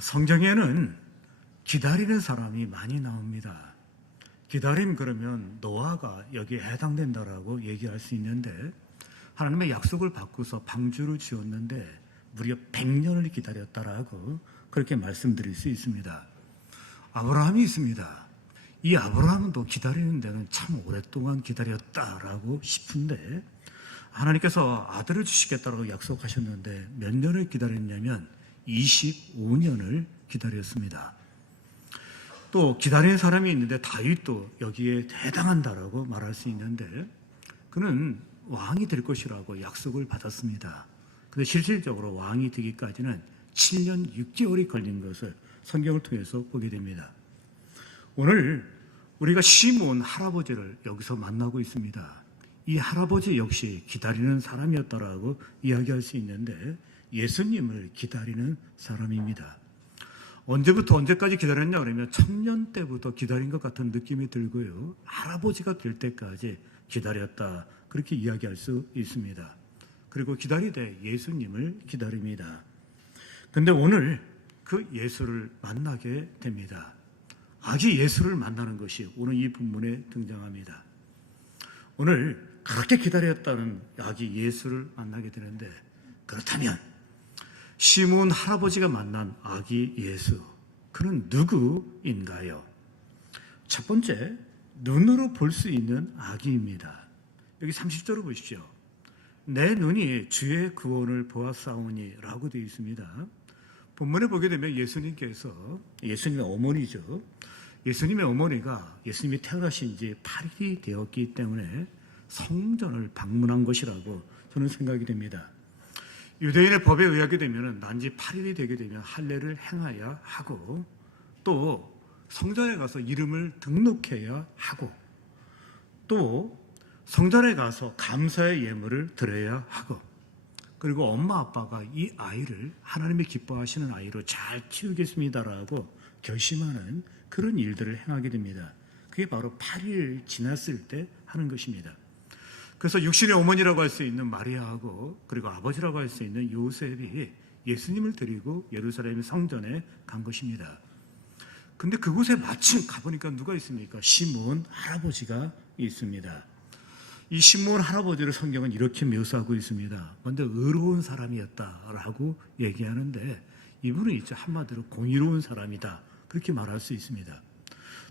성경에는 기다리는 사람이 많이 나옵니다. 기다림 그러면 노아가 여기에 해당된다라고 얘기할 수 있는데, 하나님의 약속을 받고서 방주를 지었는데 무려 100년을 기다렸다라고 그렇게 말씀드릴 수 있습니다. 아브라함이 있습니다. 이 아브라함도 기다리는 데는 참 오랫동안 기다렸다라고 싶은데, 하나님께서 아들을 주시겠다라고 약속하셨는데 몇 년을 기다렸냐면 25년을 기다렸습니다. 또 기다리는 사람이 있는데 다윗도 여기에 해당한다라고 말할 수 있는데, 그는 왕이 될 것이라고 약속을 받았습니다. 그런데 실질적으로 왕이 되기까지는 7년 6개월이 걸린 것을 성경을 통해서 보게 됩니다. 오늘 우리가 시므온 할아버지를 여기서 만나고 있습니다. 이 할아버지 역시 기다리는 사람이었다라고 이야기할 수 있는데, 예수님을 기다리는 사람입니다. 언제부터 언제까지 기다렸냐 그러면 청년 때부터 기다린 것 같은 느낌이 들고요, 할아버지가 될 때까지 기다렸다, 그렇게 이야기할 수 있습니다. 그리고 기다리되 예수님을 기다립니다. 근데 오늘 그 예수를 만나게 됩니다. 아기 예수를 만나는 것이 오늘 이 본문에 등장합니다. 오늘 그렇게 기다렸다는 아기 예수를 만나게 되는데, 그렇다면 시므온 할아버지가 만난 아기 예수, 그는 누구인가요? 첫 번째, 눈으로 볼 수 있는 아기입니다. 여기 30절을 보십시오. 내 눈이 주의 구원을 보았사오니 라고 되어 있습니다. 본문에 보게 되면 예수님께서, 예수님의 어머니죠, 예수님의 어머니가 예수님이 태어나신 지 8일이 되었기 때문에 성전을 방문한 것이라고 저는 생각이 됩니다. 유대인의 법에 의하게 되면 난지 8일이 되게 되면 할례를 행해야 하고, 또 성전에 가서 이름을 등록해야 하고, 또 성전에 가서 감사의 예물을 드려야 하고, 그리고 엄마 아빠가 이 아이를 하나님이 기뻐하시는 아이로 잘 키우겠습니다라고 결심하는 그런 일들을 행하게 됩니다. 그게 바로 8일 지났을 때 하는 것입니다. 그래서 육신의 어머니라고 할 수 있는 마리아하고, 그리고 아버지라고 할 수 있는 요셉이 예수님을 데리고 예루살렘 성전에 간 것입니다. 근데 그곳에 마침 가보니까 누가 있습니까? 시므온 할아버지가 있습니다. 이 시므온 할아버지를 성경은 이렇게 묘사하고 있습니다. 먼저 의로운 사람이었다라고 얘기하는데, 이분은 이제 한마디로 공의로운 사람이다, 그렇게 말할 수 있습니다.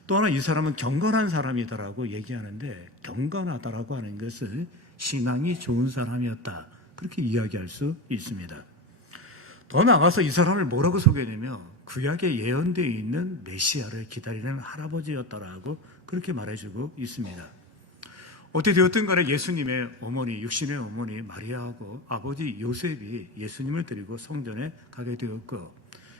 또 하나, 이 사람은 경건한 사람이다라고 얘기하는데, 경건하다라고 하는 것을 신앙이 좋은 사람이었다, 그렇게 이야기할 수 있습니다. 더 나아가서 이 사람을 뭐라고 소개하냐면 구약에 예언되어 있는 메시아를 기다리는 할아버지였다라고 그렇게 말해주고 있습니다. 어떻게 되었든 간에 예수님의 어머니, 육신의 어머니 마리아하고 아버지 요셉이 예수님을 데리고 성전에 가게 되었고,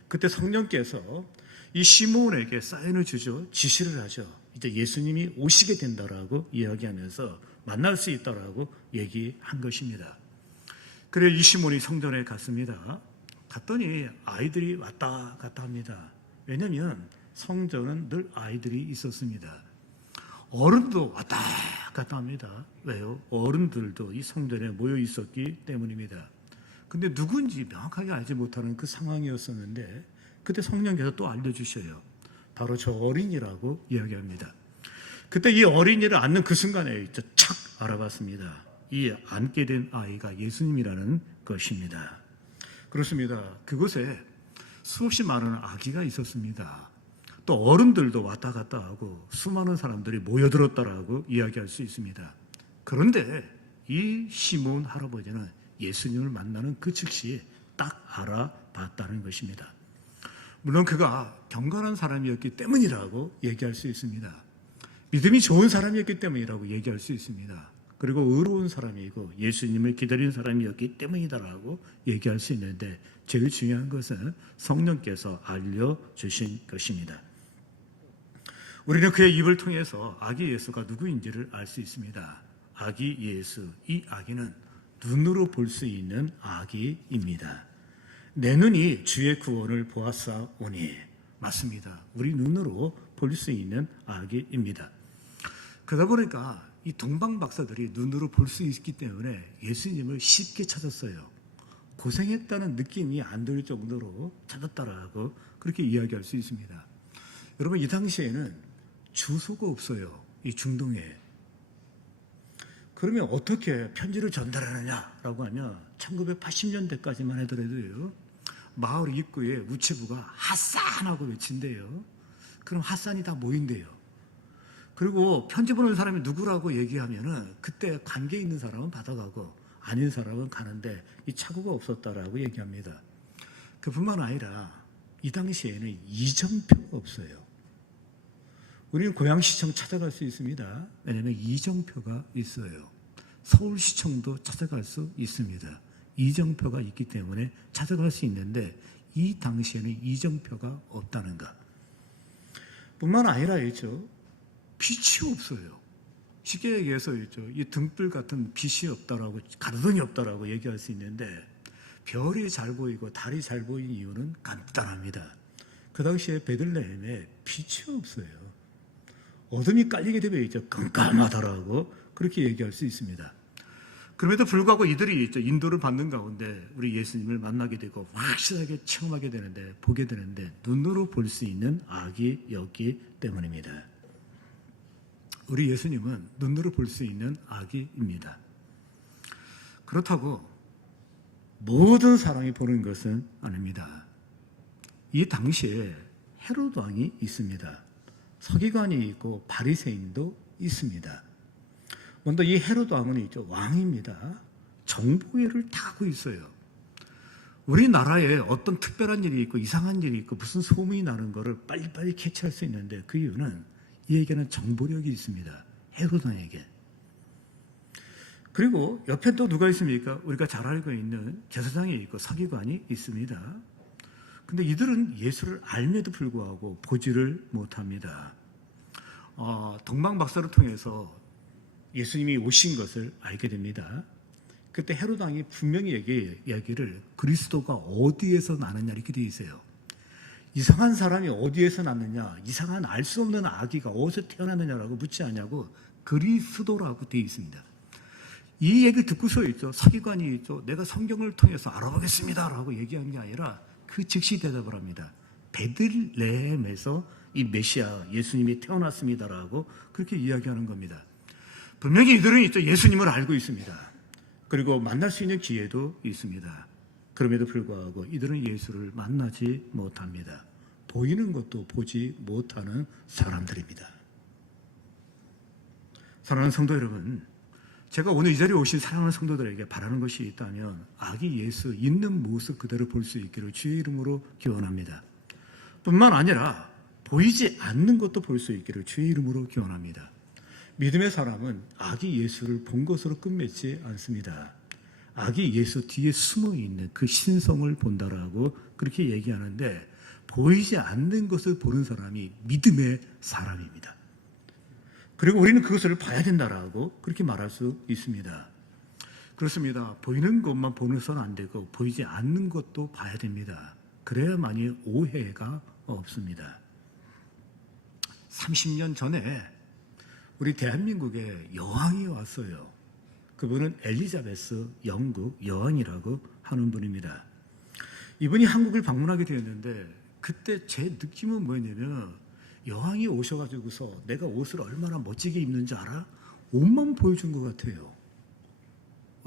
그때 성령께서 이 시므온에게 사인을 주죠. 지시를 하죠. 이제 예수님이 오시게 된다라고 이야기하면서 만날 수 있다라고 얘기한 것입니다. 그래서 이 시므온이 성전에 갔습니다. 갔더니 아이들이 왔다 갔다 합니다. 왜냐하면 성전은 늘 아이들이 있었습니다. 어른도 왔다 갔다 합니다. 왜요? 어른들도 이 성전에 모여 있었기 때문입니다. 근데 누군지 명확하게 알지 못하는 그 상황이었었는데, 그때 성령께서 또 알려주셔요. 바로 저 어린이라고 이야기합니다. 그때 이 어린이를 안는 그 순간에 착 알아봤습니다. 이 안게 된 아이가 예수님이라는 것입니다. 그렇습니다. 그곳에 수없이 많은 아기가 있었습니다. 또 어른들도 왔다 갔다 하고 수많은 사람들이 모여들었다라고 이야기할 수 있습니다. 그런데 이 시므온 할아버지는 예수님을 만나는 그 즉시 딱 알아봤다는 것입니다. 물론 그가 경건한 사람이었기 때문이라고 얘기할 수 있습니다. 믿음이 좋은 사람이었기 때문이라고 얘기할 수 있습니다. 그리고 의로운 사람이고 예수님을 기다리는 사람이었기 때문이다라고 얘기할 수 있는데, 제일 중요한 것은 성령께서 알려주신 것입니다. 우리는 그의 입을 통해서 아기 예수가 누구인지를 알 수 있습니다. 아기 예수, 이 아기는 눈으로 볼 수 있는 아기입니다. 내 눈이 주의 구원을 보았사오니, 맞습니다. 우리 눈으로 볼 수 있는 아기입니다. 그러다 보니까 이 동방 박사들이 눈으로 볼 수 있기 때문에 예수님을 쉽게 찾았어요. 고생했다는 느낌이 안 들 정도로 찾았다라고 그렇게 이야기할 수 있습니다. 여러분, 이 당시에는 주소가 없어요. 이 중동에. 그러면 어떻게 편지를 전달하느냐라고 하면 1980년대까지만 하더라도요. 마을 입구에 우체부가 핫산하고 외친대요. 그럼 핫산이 다 모인대요. 그리고 편지 보는 사람이 누구라고 얘기하면은 그때 관계 있는 사람은 받아가고 아닌 사람은 가는데 이 착오가 없었다라고 얘기합니다. 그뿐만 아니라 이 당시에는 이정표가 없어요. 우리는 고양시청 찾아갈 수 있습니다. 왜냐하면 이정표가 있어요. 서울시청도 찾아갈 수 있습니다. 이정표가 있기 때문에 찾아갈 수 있는데 이 당시에는 이정표가 없다는 것. 뿐만 아니라 있죠. 빛이 없어요. 쉽게 얘기해서 있죠. 이 등불 같은 빛이 없다라고, 가로등이 없다라고 얘기할 수 있는데 별이 잘 보이고 달이 잘 보이는 이유는 간단합니다. 그 당시에 베들레헴에 빛이 없어요. 어둠이 깔리게 되면 있죠. 깜깜하다라고 그렇게 얘기할 수 있습니다. 그럼에도 불구하고 이들이 있죠. 인도를 받는 가운데 우리 예수님을 만나게 되고 확실하게 체험하게 되는데, 보게 되는데 눈으로 볼 수 있는 악이었기 때문입니다. 우리 예수님은 눈으로 볼 수 있는 악이입니다. 그렇다고 모든 사람이 보는 것은 아닙니다. 이 당시에 헤로드 왕이 있습니다. 서기관이 있고 바리새인도 있습니다. 먼저 이 헤로드 왕은 있죠. 왕입니다. 정보회를 다 하고 있어요. 우리나라에 어떤 특별한 일이 있고 이상한 일이 있고 무슨 소문이 나는 것을 빨리빨리 캐치할 수 있는데 그 이유는 이에게는 정보력이 있습니다. 헤로드 왕에게. 그리고 옆에 또 누가 있습니까? 우리가 잘 알고 있는 제사장이 있고 서기관이 있습니다. 근데 이들은 예수를 알면도 불구하고 보지를 못합니다. 동방박사를 통해서 예수님이 오신 것을 알게 됩니다. 그때 헤로드 왕이 분명히 이야기를 그리스도가 어디에서 나느냐 이렇게 되어 있어요. 이상한 사람이 어디에서 났느냐, 이상한 알 수 없는 아기가 어디서 태어났느냐라고 묻지 않냐고 그리스도라고 되어 있습니다. 이 얘기를 듣고서 있죠. 서기관이 있죠. 내가 성경을 통해서 알아보겠습니다라고 얘기한 게 아니라 그 즉시 대답을 합니다. 베들레헴에서 이 메시아 예수님이 태어났습니다라고 그렇게 이야기하는 겁니다. 분명히 이들은 있죠. 예수님을 알고 있습니다. 그리고 만날 수 있는 기회도 있습니다. 그럼에도 불구하고 이들은 예수를 만나지 못합니다. 보이는 것도 보지 못하는 사람들입니다. 사랑하는 성도 여러분, 제가 오늘 이 자리에 오신 사랑하는 성도들에게 바라는 것이 있다면 아기 예수 있는 모습 그대로 볼 수 있기를 주의 이름으로 기원합니다. 뿐만 아니라 보이지 않는 것도 볼 수 있기를 주의 이름으로 기원합니다. 믿음의 사람은 아기 예수를 본 것으로 끝맺지 않습니다. 아기 예수 뒤에 숨어 있는 그 신성을 본다라고 그렇게 얘기하는데 보이지 않는 것을 보는 사람이 믿음의 사람입니다. 그리고 우리는 그것을 봐야 된다라고 그렇게 말할 수 있습니다. 그렇습니다. 보이는 것만 보면서는 안 되고 보이지 않는 것도 봐야 됩니다. 그래야만이 오해가 없습니다. 30년 전에 우리 대한민국에 여왕이 왔어요. 그분은 엘리자베스 영국 여왕이라고 하는 분입니다. 이분이 한국을 방문하게 되었는데 그때 제 느낌은 뭐였냐면 여왕이 오셔가지고서 내가 옷을 얼마나 멋지게 입는지 알아? 옷만 보여준 것 같아요.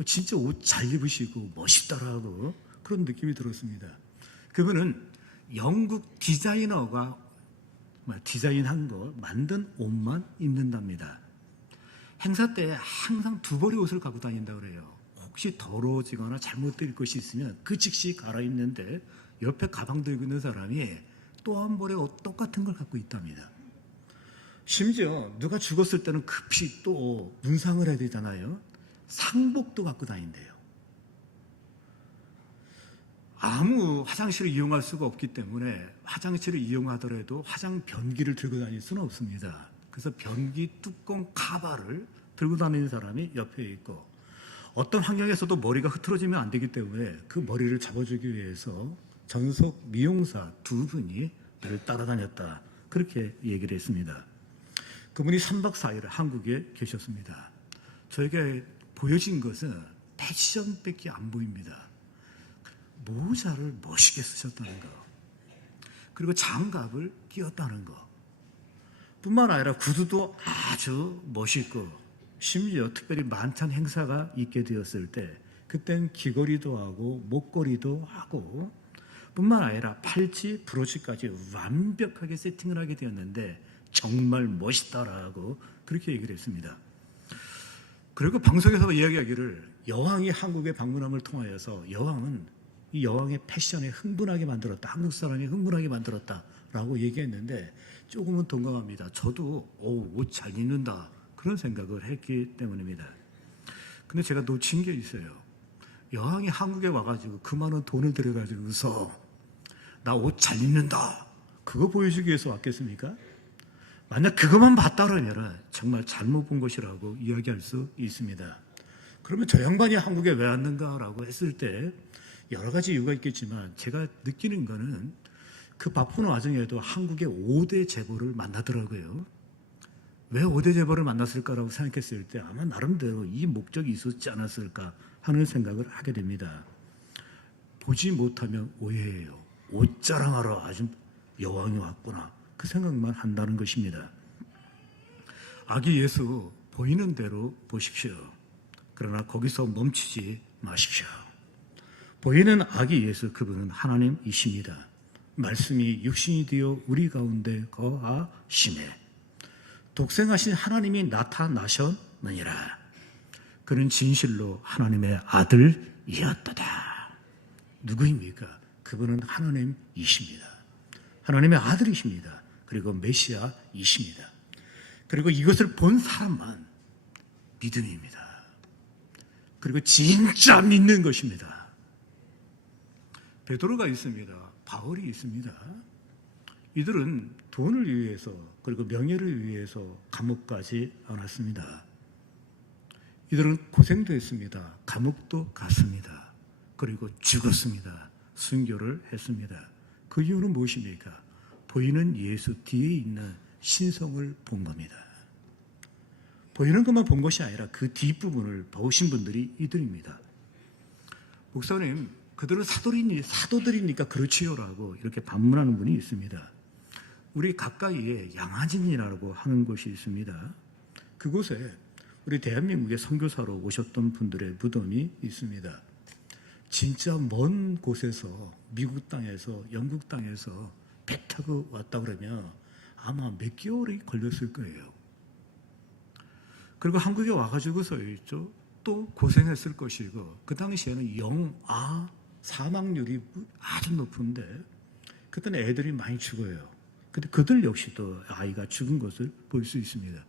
진짜 옷 잘 입으시고 멋있다라고 그런 느낌이 들었습니다. 그분은 영국 디자이너가 디자인한 거 만든 옷만 입는답니다. 행사 때 항상 두 벌의 옷을 갖고 다닌다 그래요. 혹시 더러워지거나 잘못될 것이 있으면 그 즉시 갈아입는데 옆에 가방 들고 있는 사람이 또 한 벌의 옷 똑같은 걸 갖고 있답니다. 심지어 누가 죽었을 때는 급히 또 문상을 해야 되잖아요. 상복도 갖고 다닌대요. 아무 화장실을 이용할 수가 없기 때문에 화장실을 이용하더라도 화장 변기를 들고 다닐 수는 없습니다. 그래서 변기 뚜껑 카바를 들고 다니는 사람이 옆에 있고 어떤 환경에서도 머리가 흐트러지면 안 되기 때문에 그 머리를 잡아주기 위해서 전속 미용사 두 분이 그를 따라다녔다. 그렇게 얘기를 했습니다. 그분이 3박 4일 한국에 계셨습니다. 저에게 보여진 것은 패션밖에 안 보입니다. 모자를 멋있게 쓰셨다는 거, 그리고 장갑을 끼웠다는 거, 뿐만 아니라 구두도 아주 멋있고, 심지어 특별히 만찬 행사가 있게 되었을 때 그땐 귀걸이도 하고 목걸이도 하고, 뿐만 아니라 팔찌, 브로치까지 완벽하게 세팅을 하게 되었는데 정말 멋있다라고 그렇게 얘기를 했습니다. 그리고 방송에서 이야기하기를 여왕이 한국에 방문함을 통하여서 여왕은 이 여왕의 패션에 흥분하게 만들었다, 한국 사람이 흥분하게 만들었다라고 얘기했는데 조금은 동감합니다. 저도 옷 잘 입는다 그런 생각을 했기 때문입니다. 근데 제가 놓친 게 있어요. 여왕이 한국에 와가지고 그 많은 돈을 들여가지고서 나 옷 잘 입는다 그거 보여주기 위해서 왔겠습니까? 만약 그것만 봤다 그러면 정말 잘못 본 것이라고 이야기할 수 있습니다. 그러면 저 양반이 한국에 왜 왔는가라고 했을 때 여러 가지 이유가 있겠지만 제가 느끼는 거는 그 바쁜 와중에도 한국의 5대 재벌을 만나더라고요. 왜 5대 재벌을 만났을까라고 생각했을 때 아마 나름대로 이 목적이 있었지 않았을까 하는 생각을 하게 됩니다. 보지 못하면 오해해요. 옷 자랑하러 아주 여왕이 왔구나 그 생각만 한다는 것입니다. 아기 예수 보이는 대로 보십시오. 그러나 거기서 멈추지 마십시오. 보이는 아기 예수, 그분은 하나님이십니다. 말씀이 육신이 되어 우리 가운데 거하시매 독생하신 하나님이 나타나셨느니라. 그는 진실로 하나님의 아들이었도다. 누구입니까? 그분은 하나님이십니다. 하나님의 아들이십니다. 그리고 메시아이십니다. 그리고 이것을 본 사람만 믿음입니다. 그리고 진짜 믿는 것입니다. 베드로가 있습니다. 바울이 있습니다. 이들은 돈을 위해서 그리고 명예를 위해서 감옥 가지 않았습니다. 이들은 고생도 했습니다. 감옥도 갔습니다. 그리고 죽었습니다. 순교를 했습니다. 그 이유는 무엇입니까? 보이는 예수 뒤에 있는 신성을 본 겁니다. 보이는 것만 본 것이 아니라 그 뒷부분을 보신 분들이 이들입니다. 목사님, 그들은 사도들이니까 그렇지요라고 이렇게 반문하는 분이 있습니다. 우리 가까이에 양화진이라고 하는 곳이 있습니다. 그곳에 우리 대한민국의 선교사로 오셨던 분들의 무덤이 있습니다. 진짜 먼 곳에서 미국 땅에서 영국 땅에서 배 타고 왔다 그러면 아마 몇 개월이 걸렸을 거예요. 그리고 한국에 와가지고서 있죠. 또 고생했을 것이고 그 당시에는 사망률이 아주 높은데 그때는 애들이 많이 죽어요. 근데 그들 역시도 아이가 죽은 것을 볼 수 있습니다.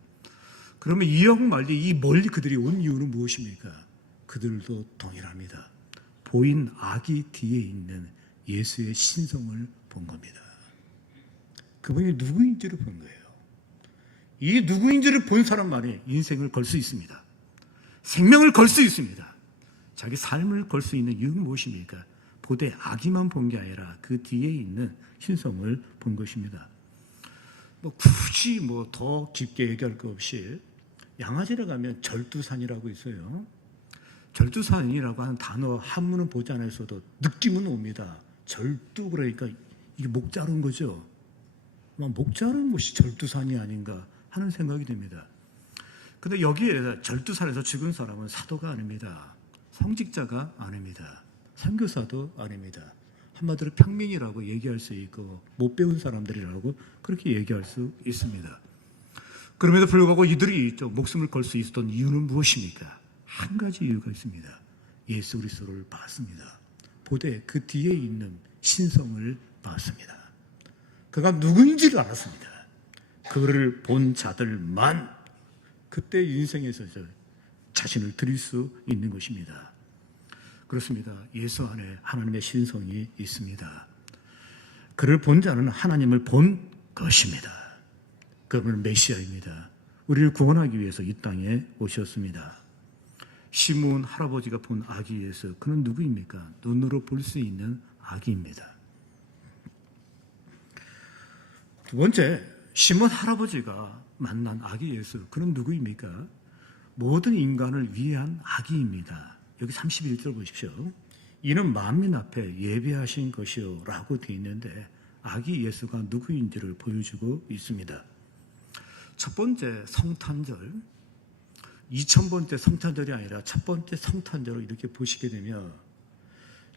그러면 이영말리 이 멀리 그들이 온 이유는 무엇입니까? 그들도 동일합니다. 보인 아기 뒤에 있는 예수의 신성을 본 겁니다. 그분이 누구인지를 본 거예요. 이 누구인지를 본 사람만이 인생을 걸 수 있습니다. 생명을 걸 수 있습니다. 자기 삶을 걸 수 있는 이유는 무엇입니까? 보되 아기만 본 게 아니라 그 뒤에 있는 신성을 본 것입니다. 굳이 더 깊게 얘기할 것 없이 양화진에 가면 절두산이라고 있어요. 절두산이라고 하는 단어 한문은 보지 않았어도 느낌은 옵니다. 절두 그러니까 이게 목 자른 거죠. 목 자른 곳이 절두산이 아닌가 하는 생각이 듭니다. 근데 여기에 절두산에서 죽은 사람은 사도가 아닙니다. 성직자가 아닙니다. 선교사도 아닙니다. 한마디로 평민이라고 얘기할 수 있고 못 배운 사람들이라고 그렇게 얘기할 수 있습니다. 그럼에도 불구하고 이들이 목숨을 걸 수 있었던 이유는 무엇입니까? 한 가지 이유가 있습니다. 예수 그리스도를 봤습니다. 보되 그 뒤에 있는 신성을 봤습니다. 그가 누구인지를 알았습니다. 그를 본 자들만 그때 인생에서 자신을 드릴 수 있는 것입니다. 그렇습니다. 예수 안에 하나님의 신성이 있습니다. 그를 본 자는 하나님을 본 것입니다. 그분은 메시아입니다. 우리를 구원하기 위해서 이 땅에 오셨습니다. 시므온 할아버지가 본 아기 예수, 그는 누구입니까? 눈으로 볼 수 있는 아기입니다. 두 번째, 시므온 할아버지가 만난 아기 예수, 그는 누구입니까? 모든 인간을 위한 아기입니다. 여기 31절 보십시오. 이는 만민 앞에 예비하신 것이요 라고 되어 있는데 아기 예수가 누구인지를 보여주고 있습니다. 첫 번째 성탄절, 2000번째 성탄절이 아니라 첫 번째 성탄절을 이렇게 보시게 되면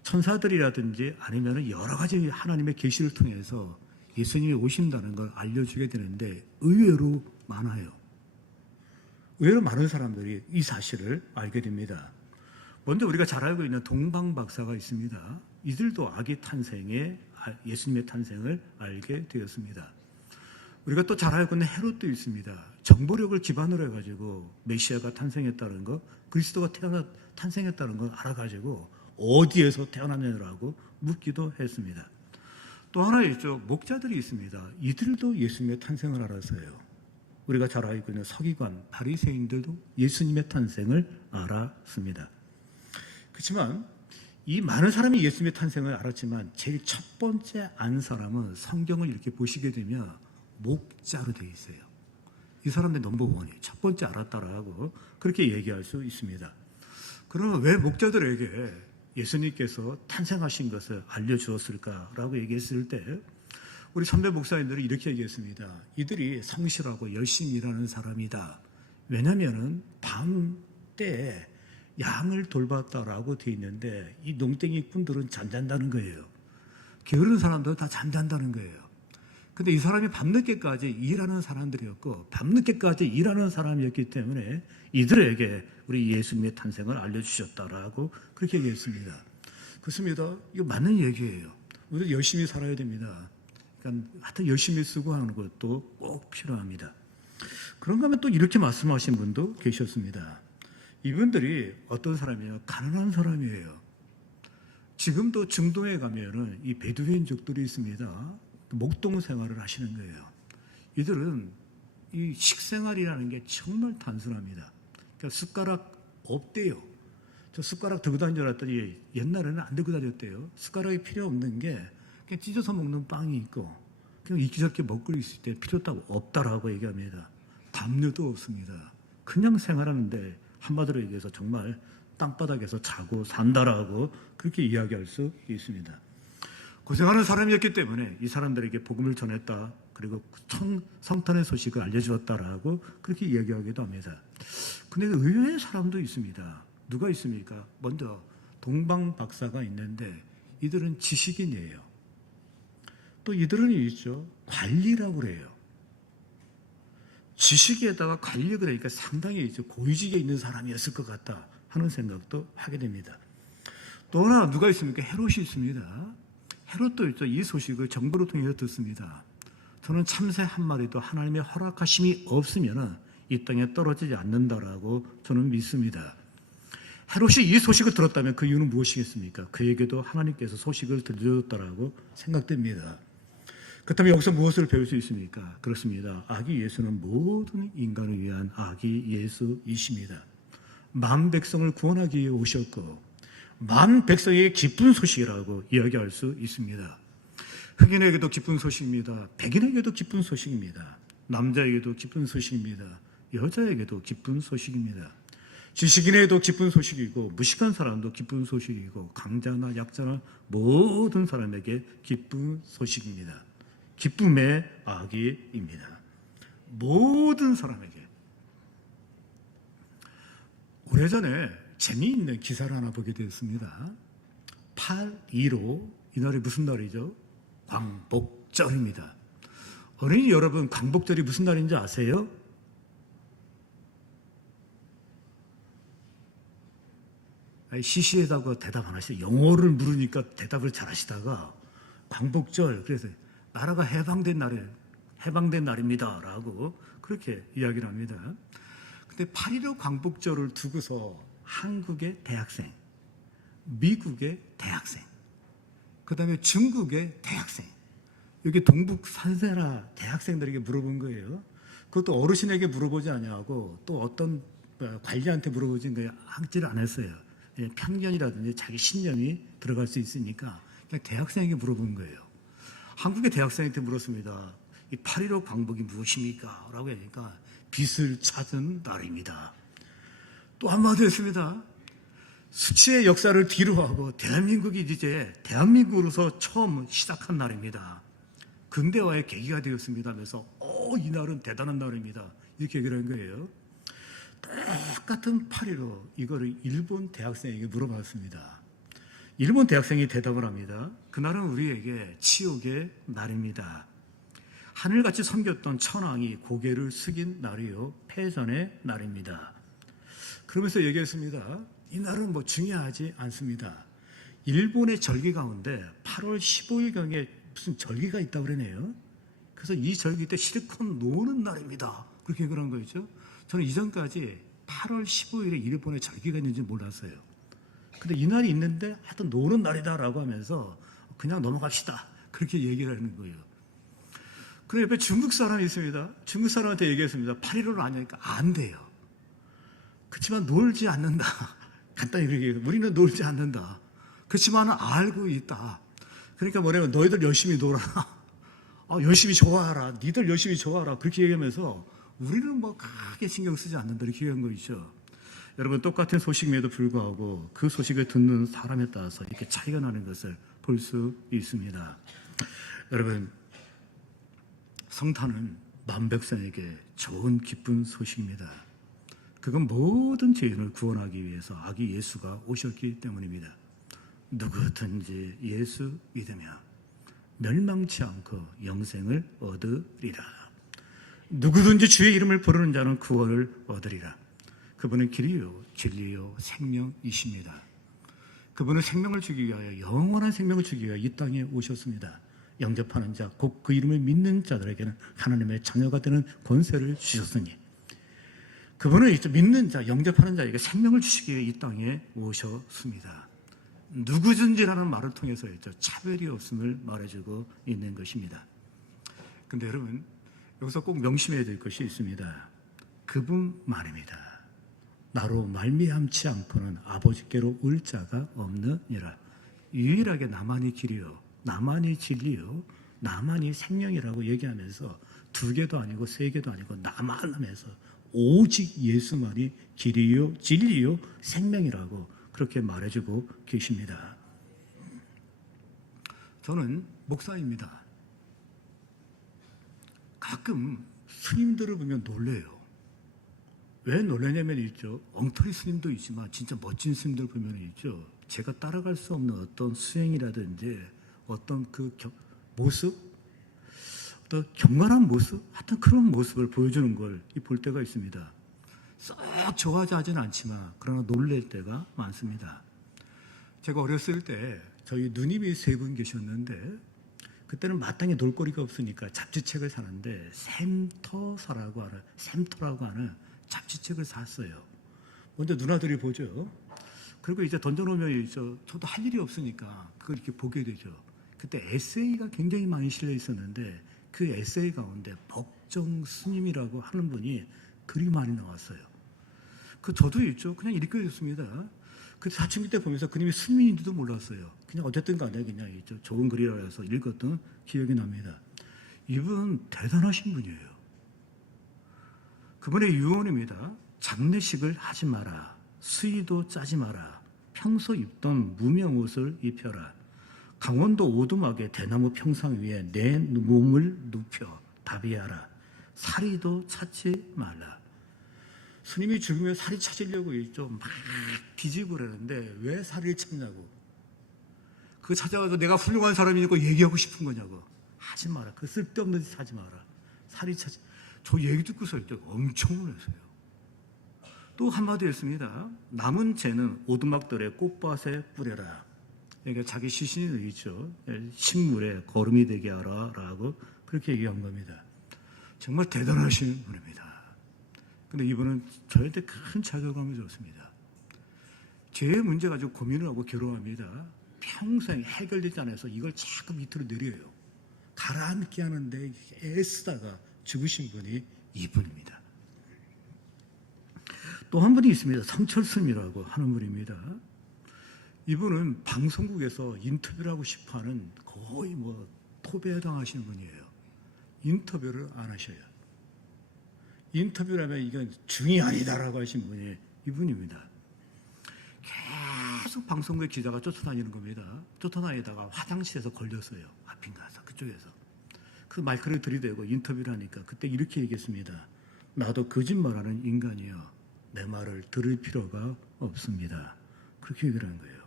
천사들이라든지 아니면 여러 가지 하나님의 계시를 통해서 예수님이 오신다는 걸 알려주게 되는데 의외로 많아요. 의외로 많은 사람들이 이 사실을 알게 됩니다. 먼저 우리가 잘 알고 있는 동방박사가 있습니다. 이들도 아기 탄생에 예수님의 탄생을 알게 되었습니다. 우리가 또 잘 알고 있는 헤롯도 있습니다. 정보력을 기반으로 해가지고 메시아가 탄생했다는 것, 그리스도가 탄생했다는 걸 알아가지고 어디에서 태어났느냐고 묻기도 했습니다. 또 하나 있죠. 목자들이 있습니다. 이들도 예수님의 탄생을 알았어요. 우리가 잘 알고 있는 서기관, 바리새인들도 예수님의 탄생을 알았습니다. 그렇지만 이 많은 사람이 예수님의 탄생을 알았지만 제일 첫 번째 안 사람은 성경을 이렇게 보시게 되면 목자로 되어 있어요. 이 사람들 넘버원이 첫 번째 알았다라고 그렇게 얘기할 수 있습니다. 그러면 왜 목자들에게 예수님께서 탄생하신 것을 알려주었을까라고 얘기했을 때 우리 선배 목사님들이 이렇게 얘기했습니다. 이들이 성실하고 열심히 일하는 사람이다. 왜냐하면 밤 때에 양을 돌봤다라고 되어 있는데 이 농땡이 꾼들은 잠잔다는 거예요. 게으른 사람들은 다 잠잔다는 거예요. 근데 이 사람이 밤늦게까지 일하는 사람들이었고 밤늦게까지 일하는 사람이었기 때문에 이들에게 우리 예수님의 탄생을 알려주셨다라고 그렇게 얘기했습니다. 그렇습니다. 이거 맞는 얘기예요. 우리도 열심히 살아야 됩니다. 그러니까 하여튼 열심히 쓰고 하는 것도 꼭 필요합니다. 그런가 하면 또 이렇게 말씀하신 분도 계셨습니다. 이분들이 어떤 사람이에요? 가난한 사람이에요. 지금도 중동에 가면은 이 베두인족들이 있습니다. 목동 생활을 하시는 거예요. 이들은 이 식생활이라는 게 정말 단순합니다. 그러니까 숟가락 없대요. 저 숟가락 들고 다니는 줄 알았더니 옛날에는 안 들고 다녔대요. 숟가락이 필요 없는 게 그냥 찢어서 먹는 빵이 있고 그냥 이렇게 먹거리 있을 때 필요 따고 없다라고 얘기합니다. 담요도 없습니다. 그냥 생활하는데 한마디로 얘기해서 정말 땅바닥에서 자고 산다라고 그렇게 이야기할 수 있습니다. 고생하는 사람이었기 때문에 이 사람들에게 복음을 전했다. 그리고 성탄의 소식을 알려주었다라고 그렇게 이야기하기도 합니다. 근데 의외의 사람도 있습니다. 누가 있습니까? 먼저 동방 박사가 있는데 이들은 지식인이에요. 또 이들은 있죠. 관리라고 그래요. 지식에다가 관리 그러니까 상당히 고위직에 있는 사람이었을 것 같다 하는 생각도 하게 됩니다. 또 하나 누가 있습니까? 헤롯이 있습니다. 헤롯도 있죠. 이 소식을 정보를 통해서 듣습니다. 저는 참새 한 마리도 하나님의 허락하심이 없으면 이 땅에 떨어지지 않는다라고 저는 믿습니다. 헤롯이 이 소식을 들었다면 그 이유는 무엇이겠습니까? 그에게도 하나님께서 소식을 들려줬다라고 생각됩니다. 그렇다면 여기서 무엇을 배울 수 있습니까? 그렇습니다. 아기 예수는 모든 인간을 위한 아기 예수이십니다. 만 백성을 구원하기 위해 오셨고 만 백성에게 기쁜 소식이라고 이야기할 수 있습니다. 흑인에게도 기쁜 소식입니다. 백인에게도 기쁜 소식입니다. 남자에게도 기쁜 소식입니다. 여자에게도 기쁜 소식입니다. 지식인에게도 기쁜 소식이고 무식한 사람도 기쁜 소식이고 강자나 약자나 모든 사람에게 기쁜 소식입니다. 기쁨의 아기입니다. 모든 사람에게. 오래전에 재미있는 기사를 하나 보게 되었습니다. 8.15 이날이 무슨 날이죠? 광복절입니다. 어린이 여러분, 광복절이 무슨 날인지 아세요? 시시하다고 대답 안 하시죠. 영어를 물으니까 대답을 잘 하시다가 광복절, 그래서 나라가 해방된 날입니다 라고 그렇게 이야기를 합니다. 근데 8.15 광복절을 두고서 한국의 대학생, 미국의 대학생, 그 다음에 중국의 대학생, 여기 동북 산세라 대학생들에게 물어본 거예요. 그것도 어르신에게 물어보지 않냐고 또 어떤 관리한테 물어보지 하지를 않았어요. 편견이라든지 자기 신념이 들어갈 수 있으니까 그냥 대학생에게 물어본 거예요. 한국의 대학생한테 물었습니다. 이 8.15 광복이 무엇입니까? 라고 하니까 빛을 찾은 날입니다. 또 한마디 했습니다. 수치의 역사를 뒤로하고 대한민국이 이제 대한민국으로서 처음 시작한 날입니다. 근대화의 계기가 되었습니다 하면서 이 날은 대단한 날입니다. 이렇게 얘기를 한 거예요. 똑같은 8.15 이거를 일본 대학생에게 물어봤습니다. 일본 대학생이 대답을 합니다. 그날은 우리에게 치욕의 날입니다. 하늘같이 섬겼던 천황이 고개를 숙인 날이요 패전의 날입니다. 그러면서 얘기했습니다. 이 날은 뭐 중요하지 않습니다. 일본의 절기 가운데 8월 15일경에 무슨 절기가 있다고 그러네요. 그래서 이 절기 때 실컷 노는 날입니다. 그렇게 얘기를 한 거였죠. 저는 이전까지 8월 15일에 일본에 절기가 있는지 몰랐어요. 근데 이 날이 있는데 하여튼 노는 날이다라고 하면서 그냥 넘어갑시다. 그렇게 얘기를 하는 거예요. 그리고 옆에 중국 사람이 있습니다. 중국 사람한테 얘기했습니다. 8.15를 아냐니까 안 돼요. 그렇지만 놀지 않는다. 간단히 그렇게 얘기해요. 우리는 놀지 않는다. 그렇지만 알고 있다. 그러니까 뭐냐면 너희들 열심히 놀아라. 열심히 좋아하라. 니들 열심히 좋아하라. 그렇게 얘기하면서 우리는 뭐 크게 신경 쓰지 않는다. 이렇게 얘기한 거 있죠. 여러분 똑같은 소식임에도 불구하고 그 소식을 듣는 사람에 따라서 이렇게 차이가 나는 것을 볼 수 있습니다. 여러분 성탄은 만백성에게 좋은 기쁜 소식입니다. 그건 모든 죄인을 구원하기 위해서 아기 예수가 오셨기 때문입니다. 누구든지 예수 믿으며 멸망치 않고 영생을 얻으리라. 누구든지 주의 이름을 부르는 자는 구원을 얻으리라. 그분은 길이요 진리요 생명이십니다. 그분은 생명을 주기 위하여 영원한 생명을 주기 위하여 이 땅에 오셨습니다. 영접하는 자 곧 그 이름을 믿는 자들에게는 하나님의 자녀가 되는 권세를 주셨으니 그분은 이제 믿는 자 영접하는 자에게 생명을 주시기 위해 이 땅에 오셨습니다. 누구든지라는 말을 통해서 차별이 없음을 말해주고 있는 것입니다. 근데 여러분 여기서 꼭 명심해야 될 것이 있습니다. 그분 말입니다. 나로 말미암지 않고는 아버지께로 올 자가 없느니라. 유일하게 나만이 길이요 나만이 진리요 나만이 생명이라고 얘기하면서 두 개도 아니고 세 개도 아니고 나만 하면서 오직 예수만이 길이요 진리요 생명이라고 그렇게 말해주고 계십니다. 저는 목사입니다. 가끔 스님들을 보면 놀래요. 왜 놀라냐면 있죠. 엉터리 스님도 있지만 진짜 멋진 스님들 보면 있죠. 제가 따라갈 수 없는 어떤 수행이라든지 어떤 그 모습, 어떤 경건한 모습, 하여튼 그런 모습을 보여주는 걸 볼 때가 있습니다. 썩 좋아하지는 않지만 그러나 놀랄 때가 많습니다. 제가 어렸을 때 저희 누님이 세 분 계셨는데 그때는 마땅히 놀거리가 없으니까 잡지책을 사는데 샘터라고 하는 잡지책을 샀어요. 먼저 누나들이 보죠. 그리고 이제 던져놓으면 저도 할 일이 없으니까 그걸 이렇게 보게 되죠. 그때 에세이가 굉장히 많이 실려 있었는데 그 에세이 가운데 법정 스님이라고 하는 분이 글이 많이 나왔어요. 저도 그냥 읽어줬습니다. 그 사춘기 때 보면서 그님이 스님인지도 몰랐어요. 그냥 어쨌든 간에 그냥 좋은 글이라 해서 읽었던 기억이 납니다. 이분 대단하신 분이에요. 그분의 유언입니다. 장례식을 하지 마라. 수의도 짜지 마라. 평소 입던 무명 옷을 입혀라. 강원도 오두막의 대나무 평상 위에 내 몸을 눕혀 다비하라. 사리도 찾지 말라. 스님이 죽으면 사리 찾으려고 막 뒤지고 그러는데 왜 사리를 찾냐고. 그거 찾아가서 내가 훌륭한 사람이니까 얘기하고 싶은 거냐고. 하지 마라. 그 쓸데없는 짓 하지 마라. 사리 찾지. 저 얘기 듣고서 엄청 놀랐어요. 또 한마디 했습니다. 남은 재는 오두막들의 꽃밭에 뿌려라. 그러니까 자기 시신이 있죠. 식물에 거름이 되게 하라 라고 그렇게 얘기한 겁니다. 정말 대단하신 분입니다. 근데 이분은 저한테 큰 자괴감을 줬습니다. 죄의 문제 가지고 고민을 하고 괴로워합니다. 평생 해결되지 않아서 이걸 자꾸 밑으로 내려요. 가라앉게 하는데 애쓰다가 죽으신 분이 이분입니다. 또 한 분이 있습니다. 성철스님이라고 하는 분입니다. 이분은 방송국에서 인터뷰를 하고 싶어하는 거의 토배에 당하시는 분이에요. 인터뷰를 안 하셔요. 인터뷰를 하면 이건 중이 아니다라고 하신 분이 이분입니다. 계속 방송국의 기자가 쫓아다니는 겁니다. 쫓아다니다가 화장실에서 걸렸어요. 앞인가서 그쪽에서. 그 마이크를 들이대고 인터뷰를 하니까 그때 이렇게 얘기했습니다. 나도 거짓말하는 인간이요. 내 말을 들을 필요가 없습니다. 그렇게 얘기를 한 거예요.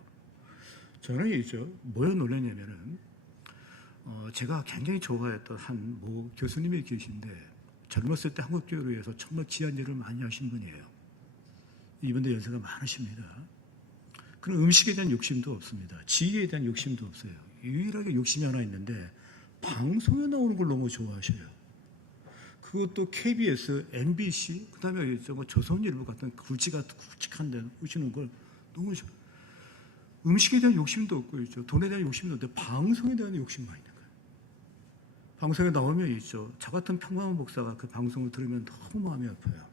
저는 이죠. 뭐에 놀랐냐면은 제가 굉장히 좋아했던 한 교수님이 계신데 젊었을 때 한국교회를 위해서 정말 귀한 일을 많이 하신 분이에요. 이분도 연세가 많으십니다. 그런 음식에 대한 욕심도 없습니다. 지위에 대한 욕심도 없어요. 유일하게 욕심이 하나 있는데 방송에 나오는 걸 너무 좋아하셔요. 그것도 KBS, MBC, 그 다음에 조선일보 같은 굵직한 데 오시는 걸 너무 좋아해요. 음식에 대한 욕심도 없고 있죠. 돈에 대한 욕심도 없는데 방송에 대한 욕심만 있는 거예요. 방송에 나오면 있죠. 저 같은 평범한 목사가 그 방송을 들으면 너무 마음이 아파요.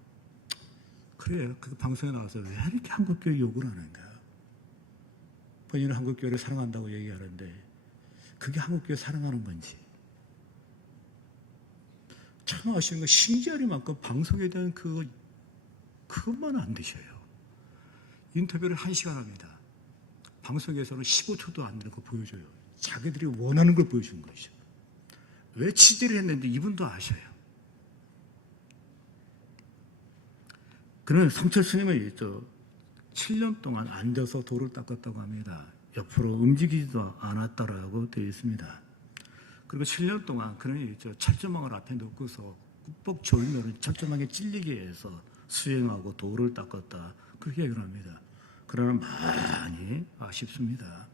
그래요. 그 방송에 나와서 왜 이렇게 한국교회 욕을 하는가? 본인은 한국교회를 사랑한다고 얘기하는데 그게 한국교회 사랑하는 건지. 참 아쉬운 건 신기하리만큼 방송에 대한 그것만 안 되셔요. 인터뷰를 1시간 합니다. 방송에서는 15초도 안 되는 거 보여줘요. 자기들이 원하는 걸 보여준 것이죠. 왜 취재를 했는데 이분도 아셔요. 그는 성철 스님을 있죠. 7년 동안 앉아서 돌을 닦았다고 합니다. 옆으로 움직이지도 않았다라고 되어 있습니다. 그리고 7년 동안 그는 있죠. 철조망을 앞에 놓고서 꾹뻑 졸면 철조망에 찔리게 해서 수행하고 돌을 닦았다. 그렇게 얘기를 합니다. 그러나 많이 아쉽습니다.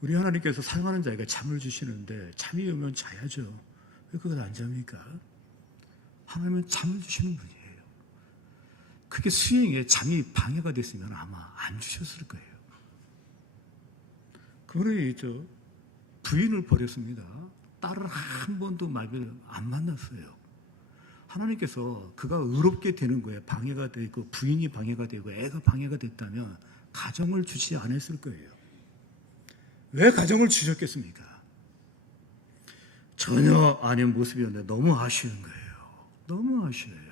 우리 하나님께서 사랑하는 자에게 잠을 주시는데 잠이 오면 자야죠. 왜 그걸 안 잡니까? 하나님은 잠을 주시는 분이에요. 그게 수행에 잠이 방해가 됐으면 아마 안 주셨을 거예요. 그분이 있죠. 부인을 버렸습니다. 딸을 한 번도 안 만났어요. 하나님께서 그가 의롭게 되는 거에 방해가 되고 부인이 방해가 되고 애가 방해가 됐다면 가정을 주지 않았을 거예요. 왜 가정을 주셨겠습니까? 전혀 아닌 모습이었는데 너무 아쉬운 거예요. 너무 아쉬워요.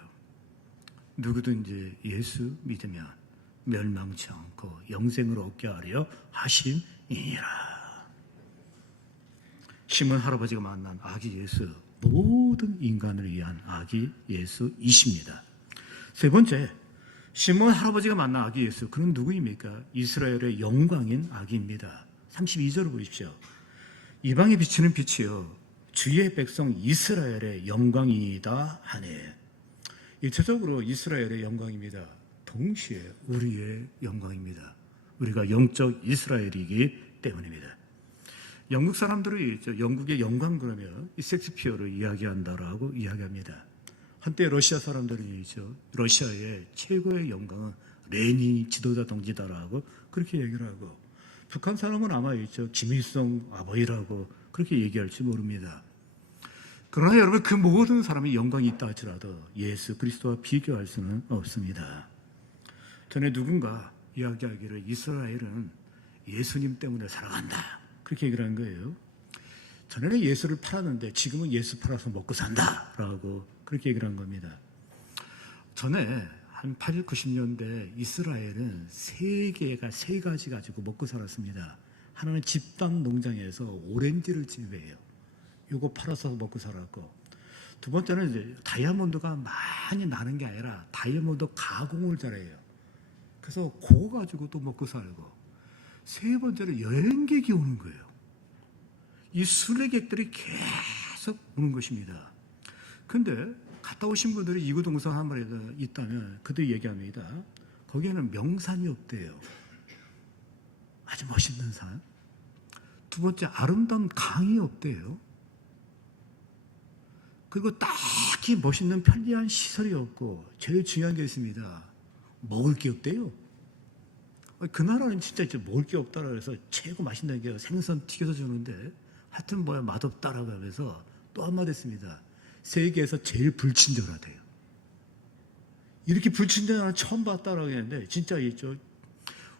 누구든지 예수 믿으면 멸망치 않고 영생을 얻게 하려 하심이니라. 시몬 할아버지가 만난 아기 예수, 모든 인간을 위한 아기 예수이십니다. 세 번째, 시몬 할아버지가 만난 아기 예수, 그는 누구입니까? 이스라엘의 영광인 아기입니다. 32절을 보십시오. 이방에 비치는 빛이요 주의 백성 이스라엘의 영광이다 하네. 일차적으로 이스라엘의 영광입니다. 동시에 우리의 영광입니다. 우리가 영적 이스라엘이기 때문입니다. 영국 사람들이 영국의 영광 그러면 이 셰익스피어를 이야기한다라고 이야기합니다. 한때 러시아 사람들이 있죠. 러시아의 최고의 영광은 레닌 지도자 동지다라고 그렇게 얘기를 하고, 북한 사람은 아마 있죠. 김일성 아버지라고 그렇게 얘기할지 모릅니다. 그러나 여러분, 그 모든 사람이 영광이 있다 할지라도 예수 그리스도와 비교할 수는 없습니다. 전에 누군가 이야기하기를 이스라엘은 예수님 때문에 살아간다, 그렇게 얘기를 한 거예요. 전에는 예수를 팔았는데 지금은 예수 팔아서 먹고 산다라고 그렇게 얘기를 한 겁니다. 전에 한 80, 90년대 이스라엘은 세 가지 가지고 먹고 살았습니다. 하나는 집단 농장에서 오렌지를 재배해요. 이거 팔아서 먹고 살았고, 두 번째는 이제 다이아몬드가 많이 나는 게 아니라 다이아몬드 가공을 잘해요. 그래서 그거 가지고 또 먹고 살고, 세 번째는 여행객이 오는 거예요. 이 순례객들이 계속 오는 것입니다. 그런데 갔다 오신 분들이 이구동성 한 마리 있다면 그들이 얘기합니다. 거기에는 명산이 없대요. 아주 멋있는 산. 두 번째, 아름다운 강이 없대요. 그리고 딱히 멋있는 편리한 시설이 없고, 제일 중요한 게 있습니다. 먹을 게 없대요. 그 나라는 진짜 먹을 게 없다라 해서 최고 맛있는 게 생선 튀겨서 주는데 하여튼 뭐야 맛없다라고 하면서 또 한마디 했습니다. 세계에서 제일 불친절하대요. 이렇게 불친절한 처음 봤다라고 했는데 진짜 있죠.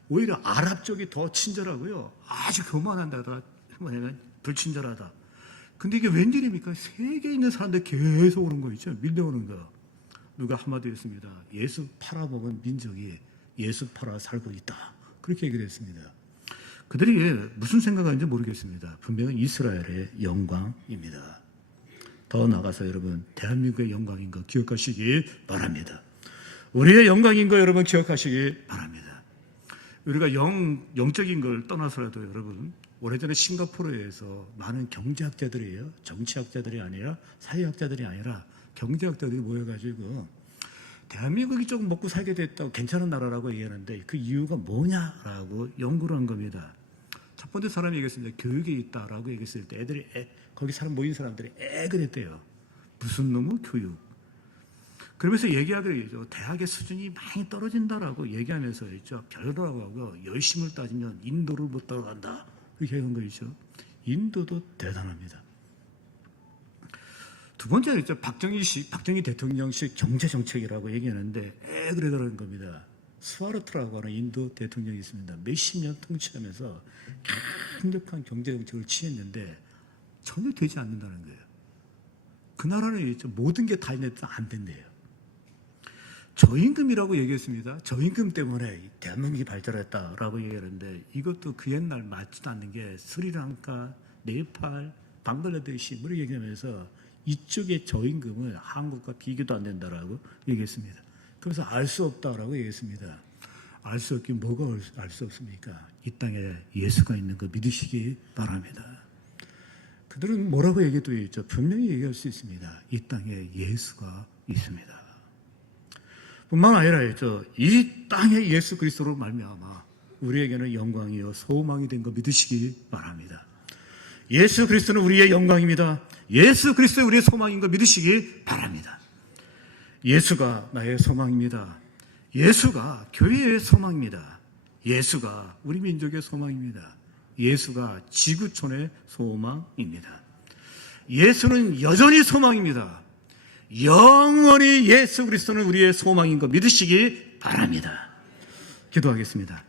오히려 아랍 쪽이 더 친절하고요. 아주 교만한다더라. 뭐냐면 불친절하다. 근데 이게 웬일입니까? 세계에 있는 사람들 계속 오는 거 있죠. 밀려오는 거. 누가 한마디 했습니다. 예수 팔아먹은 민족이 예수 팔아 살고 있다. 그렇게 얘기를 했습니다. 그들이 무슨 생각하는지 모르겠습니다. 분명히 이스라엘의 영광입니다. 더 나아가서 여러분, 대한민국의 영광인 거 기억하시기 바랍니다. 우리의 영광인 거 여러분 기억하시기 바랍니다. 우리가 영적인 걸 떠나서라도 여러분, 오래전에 싱가포르에서 많은 경제학자들이에요. 정치학자들이 아니라 사회학자들이 아니라 경제학자들이 모여가지고 대한민국이 조금 먹고 살게 됐다고 괜찮은 나라라고 얘기하는데 그 이유가 뭐냐라고 연구를 한 겁니다. 첫 번째 사람이 얘기했습니다. 교육이 있다라고 얘기했을 때 애들이 거기 모인 사람들이 그랬대요. 무슨 놈의 교육. 그러면서 얘기하기로 대학의 수준이 많이 떨어진다라고 얘기하면서 있죠. 별로라고 하고 열심을 따지면 인도를 못 따라간다. 그렇게 한 거죠. 인도도 대단합니다. 두 번째는 있죠. 박정희 대통령식 경제정책이라고 얘기하는데 그러더라는 겁니다. 스와르트라고 하는 인도 대통령이 있습니다. 몇십 년 통치하면서 강력한 경제정책을 취했는데 전혀 되지 않는다는 거예요. 그 나라는 있죠. 모든 게 다 있는데 안 된대요. 저임금이라고 얘기했습니다. 저임금 때문에 대한민국이 발달했다라고 얘기하는데 이것도 그 옛날 맞지도 않는 게 스리랑카, 네팔, 방글라데시 뭐 이렇게 얘기하면서 이쪽의 저임금은 한국과 비교도 안 된다라고 얘기했습니다. 그래서 알 수 없다라고 얘기했습니다. 알 수 없긴 뭐가 알 수 없습니까? 이 땅에 예수가 있는 거 믿으시기 바랍니다. 그들은 뭐라고 얘기도 했죠? 분명히 얘기할 수 있습니다. 이 땅에 예수가 있습니다. 뿐만 아니라 했죠. 이 땅에 예수 그리스도로 말미암아 우리에게는 영광이요 소망이 된 거 믿으시기 바랍니다. 예수 그리스도는 우리의 영광입니다. 예수 그리스도의 우리의 소망인 거 믿으시기 바랍니다. 예수가 나의 소망입니다. 예수가 교회의 소망입니다. 예수가 우리 민족의 소망입니다. 예수가 지구촌의 소망입니다. 예수는 여전히 소망입니다. 영원히 예수 그리스도는 우리의 소망인 거 믿으시기 바랍니다. 기도하겠습니다.